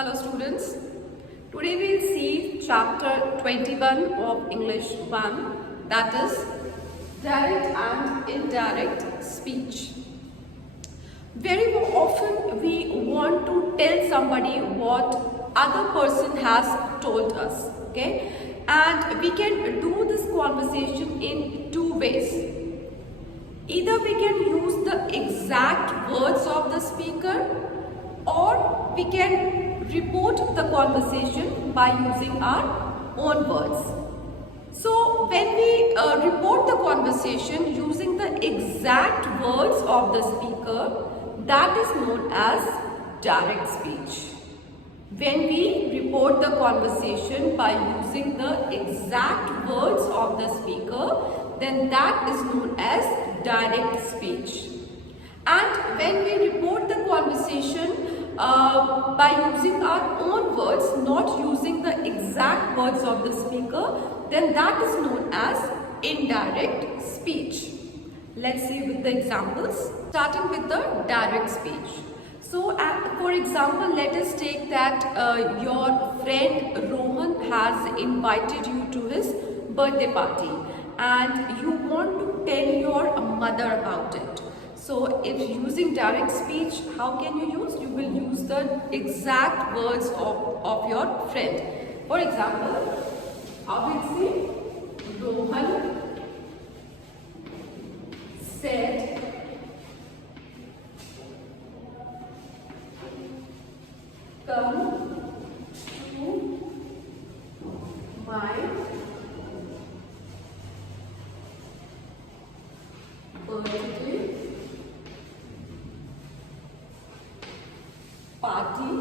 Hello students, today we will see chapter 21 of English 1, that is direct and indirect speech. Very often we want to tell somebody what other person has told us, okay? And we can do this conversation in two ways. Either we can use the exact words of the speaker, or we can report the conversation by using our own words. So when we report the conversation using the exact words of the speaker, that is known as direct speech. When we report the conversation by using the exact words of the speaker, then that is known as direct speech. And when we report the conversation by using our own words, not using the exact words of the speaker, then that is known as indirect speech. Let's see with the examples, starting with the direct speech. So, for example, let us take that your friend Rohan has invited you to his birthday party and you want to tell your mother about it. So, if using direct speech, how can you use? You will use the exact words of your friend. For example, obviously, Rohan said, "Come to my birthday party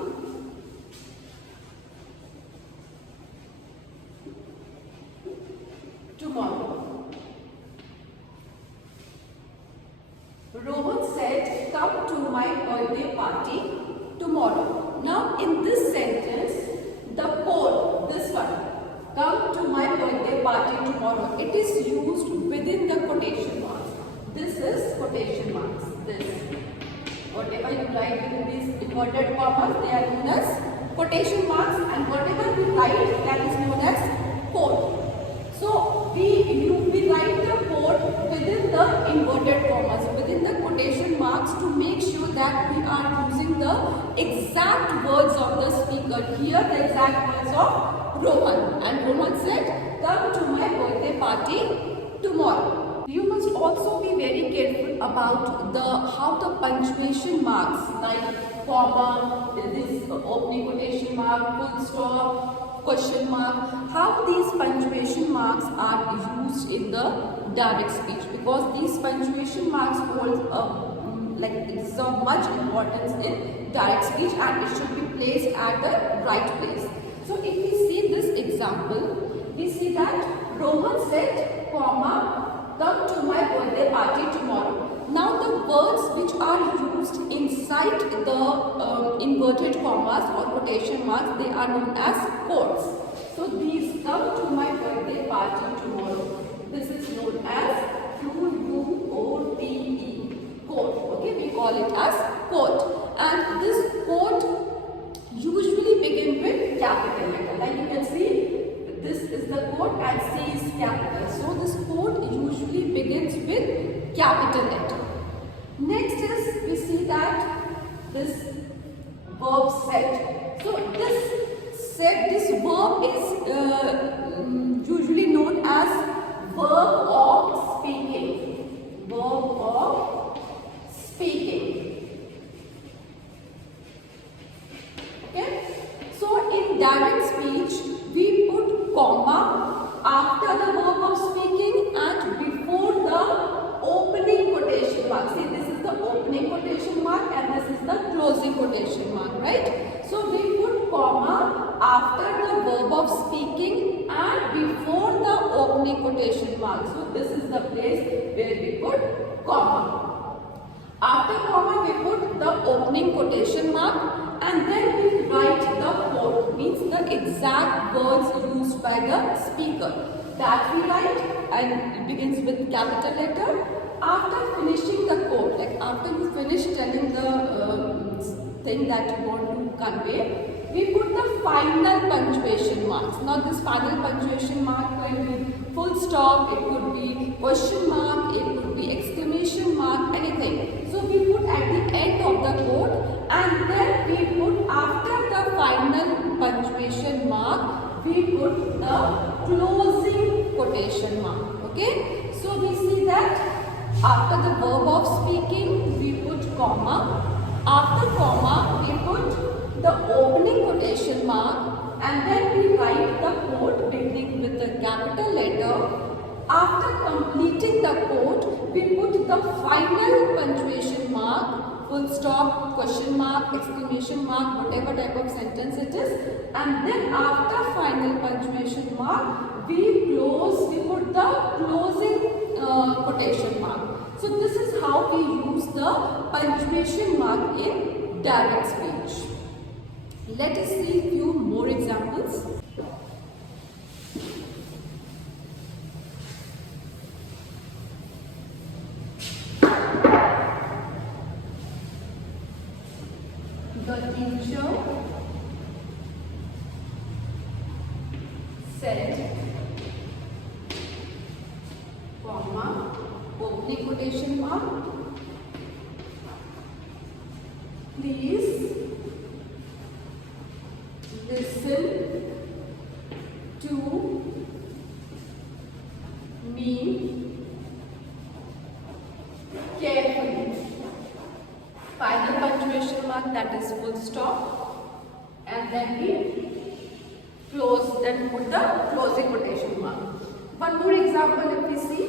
tomorrow." Rohan said, "Come to my birthday party tomorrow." Now in this sentence, the code, this one, "come to my birthday party tomorrow," it is used within the quotation marks. This is quotation marks. This. Whatever you write within these inverted commas, they are known as quotation marks, and whatever we write, that is known as code. So we write the code within the inverted commas, within the quotation marks, to make sure that we are using the exact words of the speaker. Here the exact words of Rohan, and Rohan said, "Come to my birthday party tomorrow." You must also be very careful about how the punctuation marks, like comma, this opening quotation mark, full stop, question mark, how these punctuation marks are used in the direct speech, because these punctuation marks hold it's of much importance in direct speech, and it should be placed at the right place. So if we see this example, we see that Rohan said, comma, "Come to my birthday party tomorrow." Now the words which are used inside the inverted commas or quotation marks, they are known as quotes. So these "come to my birthday party tomorrow," this is known as Q-U-O-T-E, quote. Okay, we call it as quote. And this quote usually begin with capital letter. Like you can see, this is the quote and C is capital. So this quote usually begins with capital letter. Next is, we see that this verb said. So this verb is usually known as verb of speaking. Verb of speaking. Okay. So in direct speech, we put comma after the verb of speaking and before the opening quotation mark. See, this is the opening quotation mark and this is the closing quotation mark, right? So we put comma after the verb of speaking and before the opening quotation mark. So this is the place where we put comma. After comma, we put the opening quotation mark, and then we write the quote, means the exact words used by the speaker. That we write, and it begins with capital letter. After finishing the quote, like after you finish telling the thing that you want to convey, we final punctuation marks. Now this final punctuation mark will be full stop, it could be question mark, it could be exclamation mark, anything. So we put at the end of the quote, and then we put after the final punctuation mark, we put the closing quotation mark. Okay, so we see that after the verb of speaking we put comma, after comma we put the opening quotation mark, and then we write the quote beginning with a capital letter. After completing the quote, we put the final punctuation mark, full stop, question mark, exclamation mark, whatever type of sentence it is, and then after final punctuation mark, we put the closing quotation mark. So this is how we use the punctuation mark in direct speech. Let us see few more examples. The teacher said, comma, opening quotation mark, please listen to me carefully. Final punctuation mark, that is full stop, and then we close, then put the closing quotation mark. One more example if we see.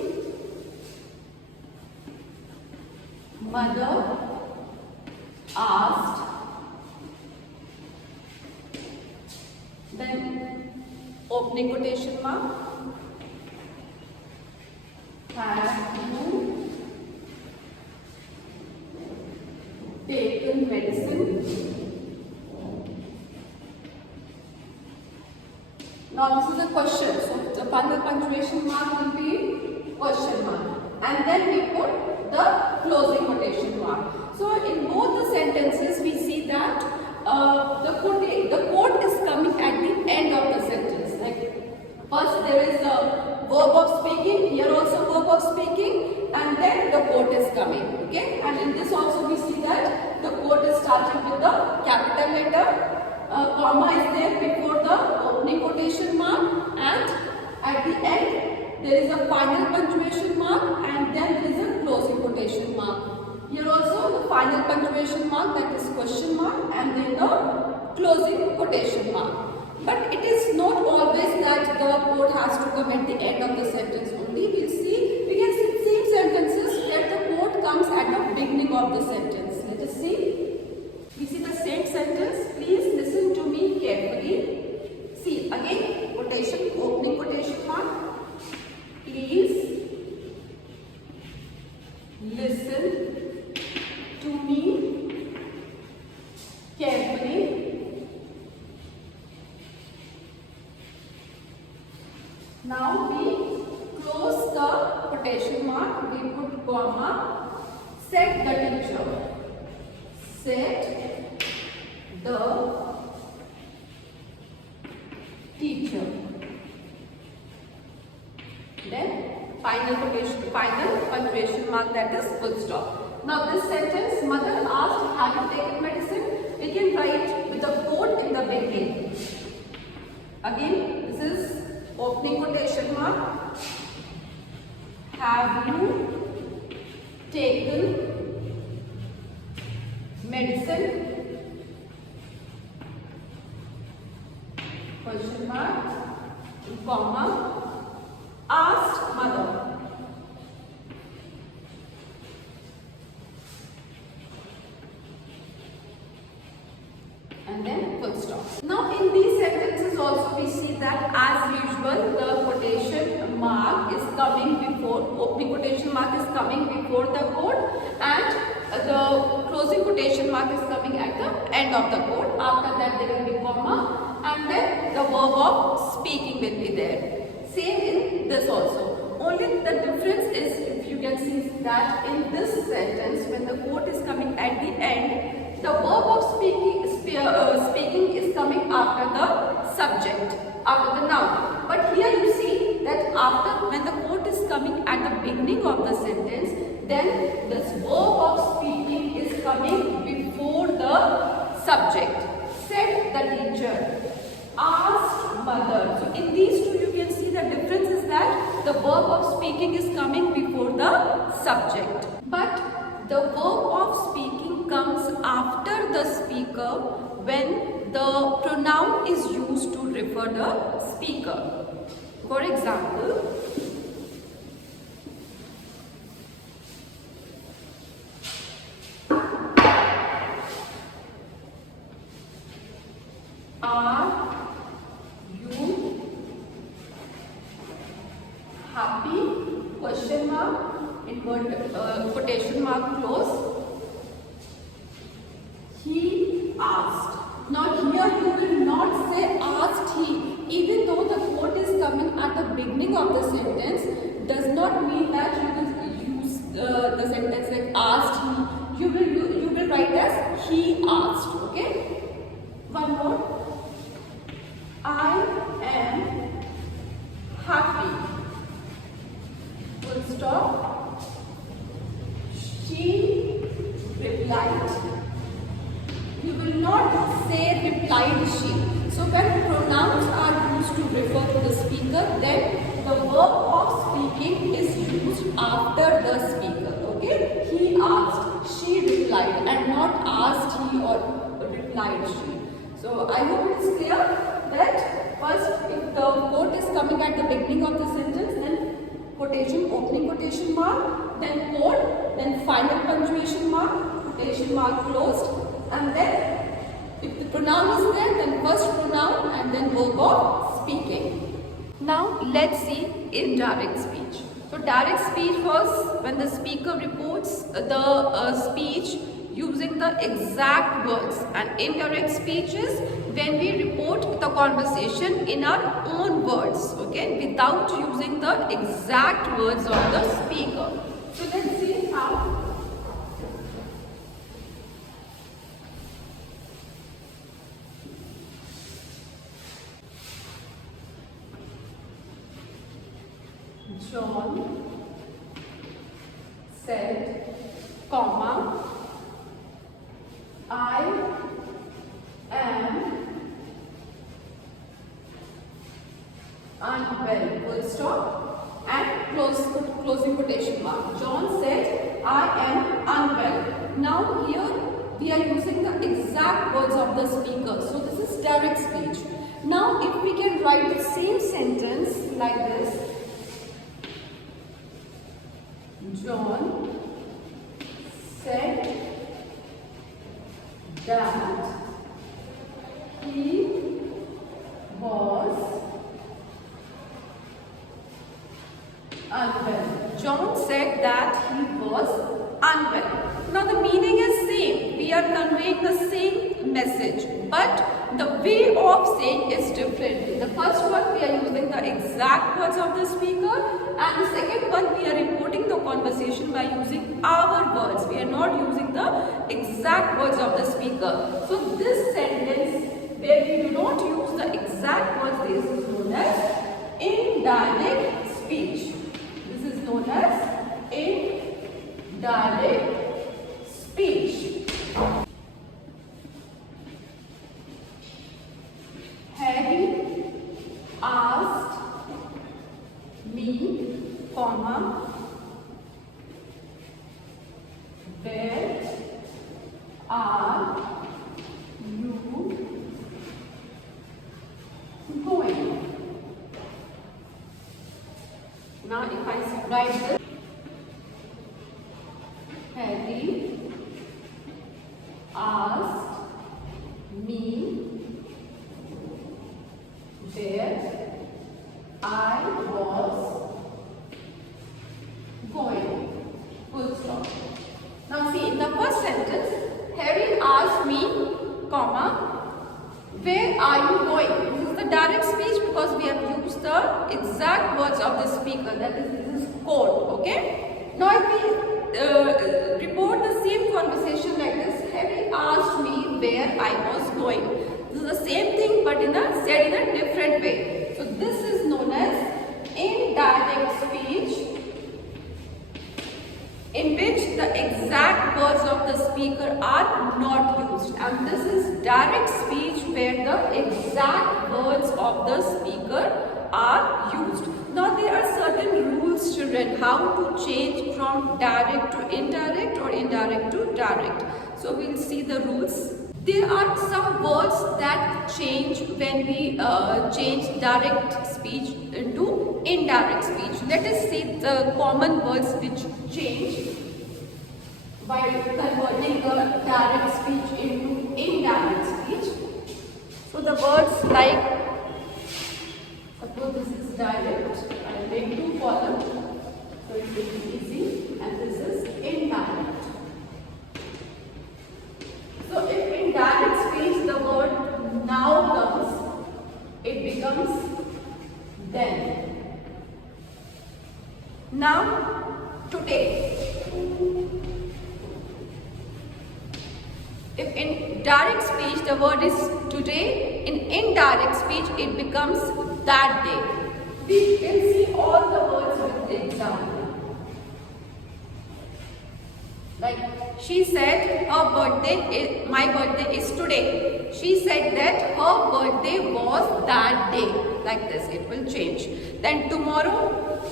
Mother asked, then opening quotation mark, have you taken medicine? Now this is a question, so the final punctuation mark will be question mark, and then we put the closing quotation mark. So in both the sentences we see that the quote is coming at the end of the sentence. Like first there is a verb of speaking, here also verb of speaking, and then the quote is coming. Okay, and in this also we see that the quote is starting with the capital letter, comma is there before the opening quotation mark, and at the end there is a final punctuation mark, and then there is a closing quotation mark. Here also the final punctuation mark, that is question mark, and then the closing quotation mark. But it is not always that the quote has to come at the end of the sentence only. We can see same sentences where the quote comes at the beginning of the sentence. Let us see. We see the same sentence. Please listen to me carefully. See again, quotation, opening quotation mark. Please listen to me carefully. Now we close the quotation mark, we put comma, said the teacher. Said the teacher. Then final punctuation mark, that is full stop. Now this sentence, mother asked, have you taken medicine? We can write with a quote in the beginning. Again, this is opening quotation mark. Have you taken medicine? Question mark, comma, asked mother. And then full stop. Now in these sentences also we see that as usual the quotation mark is coming before, opening quotation mark is coming before the quote, and the closing quotation mark is coming at the end of the quote. After that there will be comma, and then the verb of speaking will be there. Same in this also. Only the difference is, if you can see, that in this sentence when the quote is coming at the end, the verb of speaking is coming after the the teacher. Asked mother. So in these two you can see the difference is that the verb of speaking is coming before the subject. But the verb of speaking comes after the speaker when the pronoun is used to refer the speaker. For example, are you happy? Question mark, quotation mark close. He asked. Now here you will not say asked he. Even though the quote is coming at the beginning of the sentence, does not mean that you will use the sentence like asked he. You will write as he asked. Okay. One more. I am happy. Full stop. She replied. You will not say replied she. So when pronouns are used to refer to the speaker, then the verb of speaking is used after the speaker. Okay? He asked, she replied, and not asked he or replied she. So I hope it is clear that first if the quote is coming at the beginning of the sentence, then quotation, opening quotation mark, then quote, then final punctuation mark, quotation mark closed, and then if the pronoun is there, then first pronoun and then verb of speaking. Now let's see indirect speech. So direct speech was when the speaker reports the speech using the exact words, and indirect speech is when we report the conversation in our own words, okay, without using the exact words of the speaker. So let's see how. John said, comma, I am unwell, full stop, and closing quotation mark. John said, I am unwell. Now here we are using the exact words of the speaker. So this is direct speech. Now if we can write the same sentence like this. John said that he was unwell. John said that he was unwell. Now the meaning is same. We are conveying the same message, but the way of saying is different. In the first one we are using the exact words of the speaker, and the second one we are reporting the conversation by using our words. We are not using the exact words of the speaker. So this sentence where we do not use the exact words, this is known as indirect speech. This is known as indirect speech. Harry asked me, comma, where are you going? Now if I write this, Harry asked me where I was going. Full stop. Now see, in the first sentence, Harry asked me, comma, where are you going? This is the direct speech because we have used the exact words of the speaker. That is, this is quote. Okay. Now if we report the same conversation like this, Harry asked me where I was going. This is the same thing but said in a different way. So this is known as indirect speech, in which the exact words of the speaker are not used, and this is direct speech where exact words of the speaker are used. Now there are certain rules, children, how to change from direct to indirect or indirect to direct. So we'll see the rules. There are some words that change when we change direct speech into indirect speech. Let us see the common words which change by converting the direct speech into indirect speech. So the words like, suppose this is direct, I will make two columns, so it will be easy, and this is indirect. So if in direct speech the word now comes, it becomes then. Now, today. If in direct speech the word is today, in indirect speech it becomes that day. We can see all the words with example. Like she said my birthday is today. She said that her birthday was that day. Like this, it will change. Then tomorrow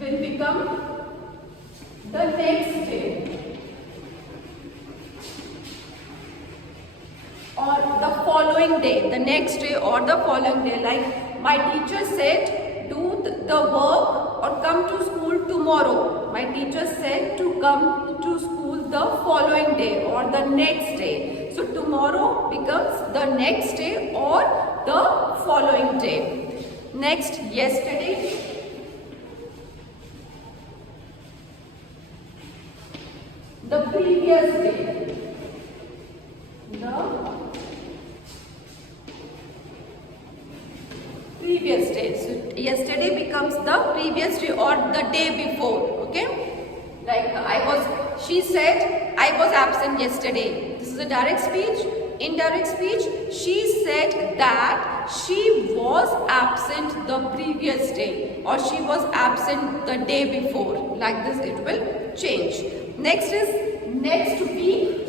will become the next day or the following day, the next day or the following day. Like my teacher said, do the work or come to school tomorrow. My teacher said to come to school the following day or the next day. So tomorrow becomes the next day or the following day. Next, yesterday. The previous day. The previous day. So yesterday becomes the previous day or the day before. Okay? Like she said, I was absent yesterday. This is a direct speech. Indirect speech, she said that she was absent the previous day or she was absent the day before. Like this, it will change. Next is next week.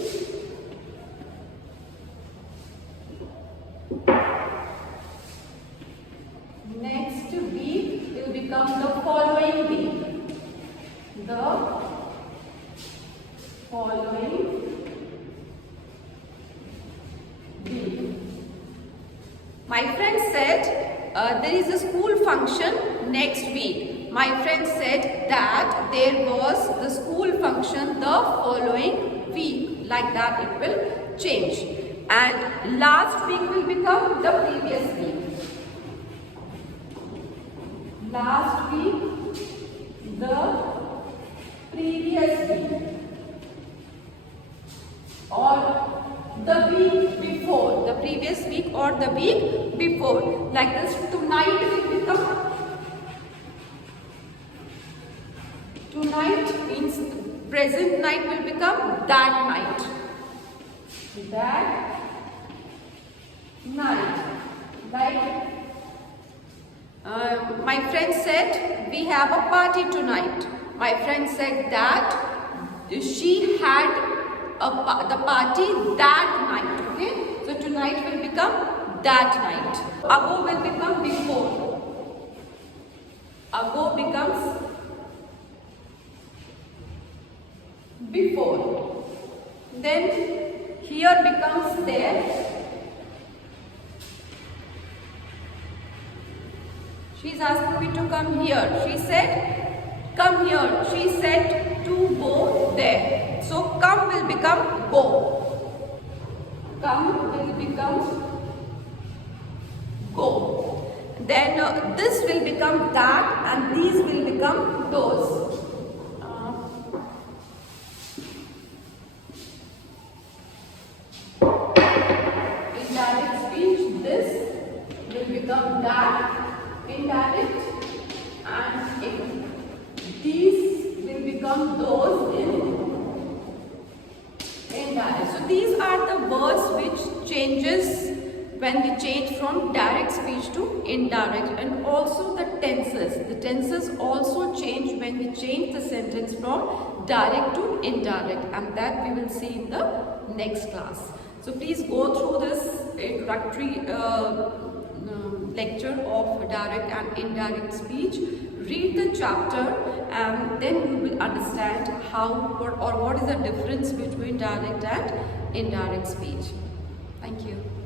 Next week will become the following week. The following week. My friend said there is a school function next week. My friend said that there was the school function the following week. Like that it will change. And last week will become the previous week. Last week, the previous week. Or the week before. The previous week or the week before. Like this, tonight will become. Tonight means present night will become that night. That night. Like my friend said we have a party tonight. My friend said that she had the party that night. Okay. So tonight will become that night. Ago will become before. Ago becomes before. Then here becomes there. She's asking me to come here. She said, come here. She said to go there. So come will become go. Come will become go. Then this will become that and these will become those. Indirect speech, this will become that. Indirect, and these will become those in indirect. So these are the words which changes when we change from direct speech to indirect, and also the tenses. The tenses also change when we change the sentence from direct to indirect, and that we will see in the next class. So please go through this introductory lecture of direct and indirect speech. Read the chapter and then you will understand what is the difference between direct and indirect speech. Thank you.